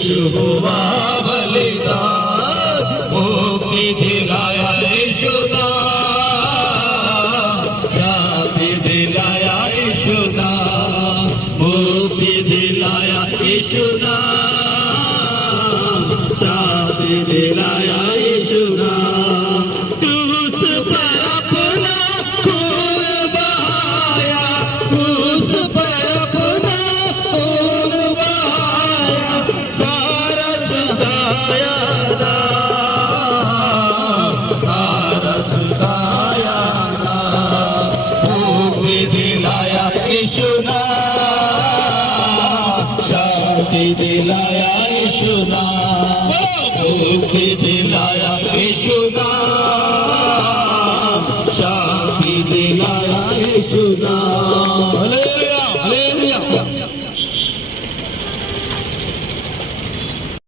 शुभ बलिदान मुक्ति दिलाया यीशु नाम, शांति दिलाया यीशु नाम, मुक्ति दिलाया यीशु नाम, शांति दिलाया यीशु नाम। तू उस पर अपना खून बहाया, तू उस पर अपना खून बहाया, सारा चुकाया नाम, सारा चुकाया नाम, मुक्ति दिलाया यीशु नाम, शांति दिलाया यीशु नाम, मुक्ति दिलाया यीशु नाम, शांति दिलाया यीशु नाम।